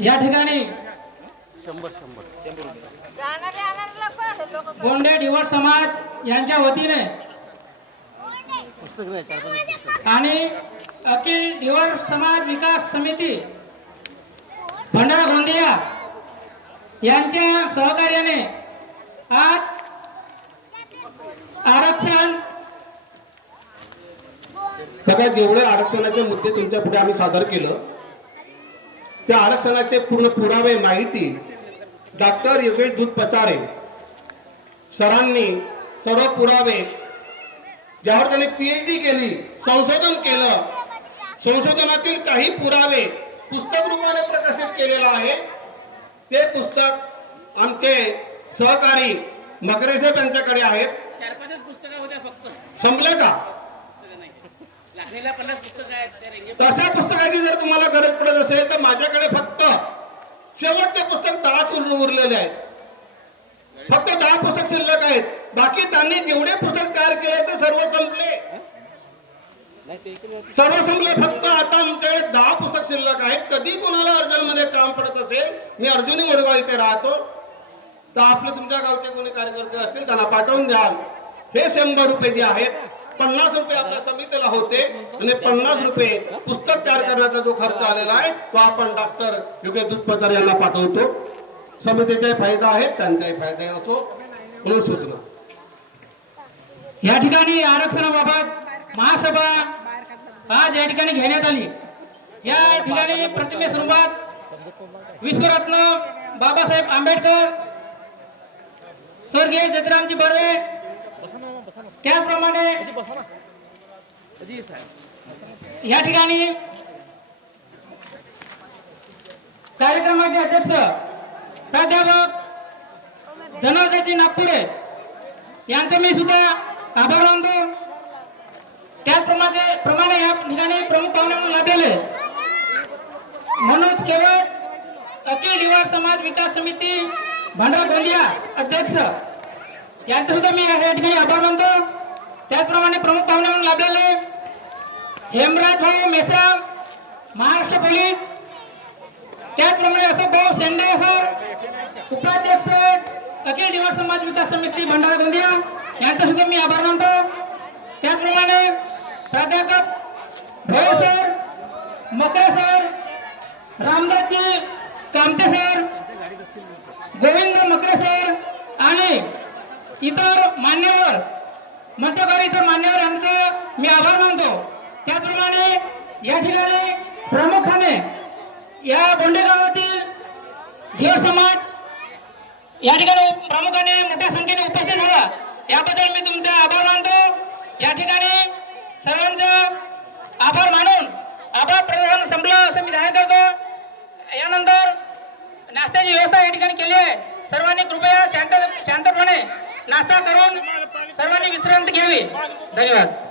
या ठिकाणी शंभर शंभर. जाणारे आणणारे लोक आहेत, लोक गोंडे डिवट समाज यांच्या वतीने आणि अखिल डिवट समाज विकास समिती भंडारा गोंदिया यांच्या सहकार्याने आज आरक्षण सगळ्यात जेवढे आरक्षणाचे मुद्दे तुमच्यापुढे आम्ही सादर केलं. त्या आरक्षणाचे पूर्ण पुरावे माहिती डॉक्टर योगेश दूध पचारे सरांनी सर्व पुरावे ज्यावर त्यांनी पीएचडी केली संशोधन केलं. संशोधनातील काही पुरावे पुस्तक रूपाने प्रकाशित केलेलं आहे. ते पुस्तक आमचे सहकारी मकरेसाहेब यांच्याकडे आहेत. चार पाचच पुस्तकं होत्या फक्त. संपले का? पन्नास पुस्तकं आहेत तशा पुस्तकाची जर तुम्हाला गरज पडत असेल तर माझ्याकडे फक्त शेवटचे पुस्तक दहाच उरलेले आहेत. फक्त दहा पुस्तक शिल्लक आहेत. बाकी त्यांनी जेवढे पुस्तक तयार केले ते सर्व संपले. सर्व संपले. फक्त आता आमच्याकडे दहा पुस्तक शिल्लक आहेत. कधी कोणाला अर्जनमध्ये काम पडत असेल मी अर्जुनी वडगाव इथे राहतो. तर आपले तुमच्या गावचे कोणी कार्यकर्ते असतील त्यांना पाठवून द्याल. हे शंभर रुपये जे आहेत पन्नास रुपये आपल्या समितीला होते आणि पन्नास रुपये पुस्तक तयार करण्याचा जो खर्च आलेला आहे तो आपण डॉक्टर योगेश दुष्पतर यांना पाठवतो. समितीचाही फायदा आहे त्यांचाही फायदा असो म्हणून सूचना. या ठिकाणी आरक्षणाबाबत महासभा आज या ठिकाणी घेण्यात आली. या ठिकाणी प्रतिमे सुरुवात विश्वरत्न बाबासाहेब आंबेडकर स्वर्गीय जतरामजी बर्वे त्याचप्रमाणे या ठिकाणी कार्यक्रमाचे अध्यक्ष प्राध्यापक जनार्दनजी नागपुरे यांचं मी सुद्धा आभार मानतो. त्याचप्रमाणे प्रमाणे या ठिकाणी प्रमुख पाहुणे म्हणून लाभलेले मनोज केवळ अखिल डिवार समाज विकास समिती भंडारा गोंदिया अध्यक्ष यांचं सुद्धा मी या ठिकाणी आभार मानतो. त्याचप्रमाणे प्रमुख पाहुणे म्हणून लाभलेले हेमराज भाऊ मेश्राम महाराष्ट्र पोलीस. त्याचप्रमाणे असं भाऊ शेंडे सर उपाध्यक्ष अखिल दिवस समाज विकास समिती भंडारा गोंदिया यांचा सुद्धा मी आभार मानतो. त्याचप्रमाणे प्राध्यापक Bhau sir Makre sir Ramdasji Kamte sir Govind इतर मान्यवर मतदार इतर मान्यवर यांचं मी आभार मानतो. त्याचप्रमाणे या ठिकाणी प्रामुख्याने या बोंडेगावातील देव समाज या ठिकाणी प्रामुख्याने मोठ्या संख्येने उपस्थित झाला. याबद्दल मी तुमचे आभार मानतो. या ठिकाणी सर्वांचं आभार मानून आभार प्रदर्शन संपलं असं मी जाहीर करतो. यानंतर नाश्त्याची व्यवस्था या ठिकाणी केली आहे. सर्वांनी कृपया शांत शांतपणे नाश्ता करून सर्वांनी विश्रांती घ्यावी. धन्यवाद.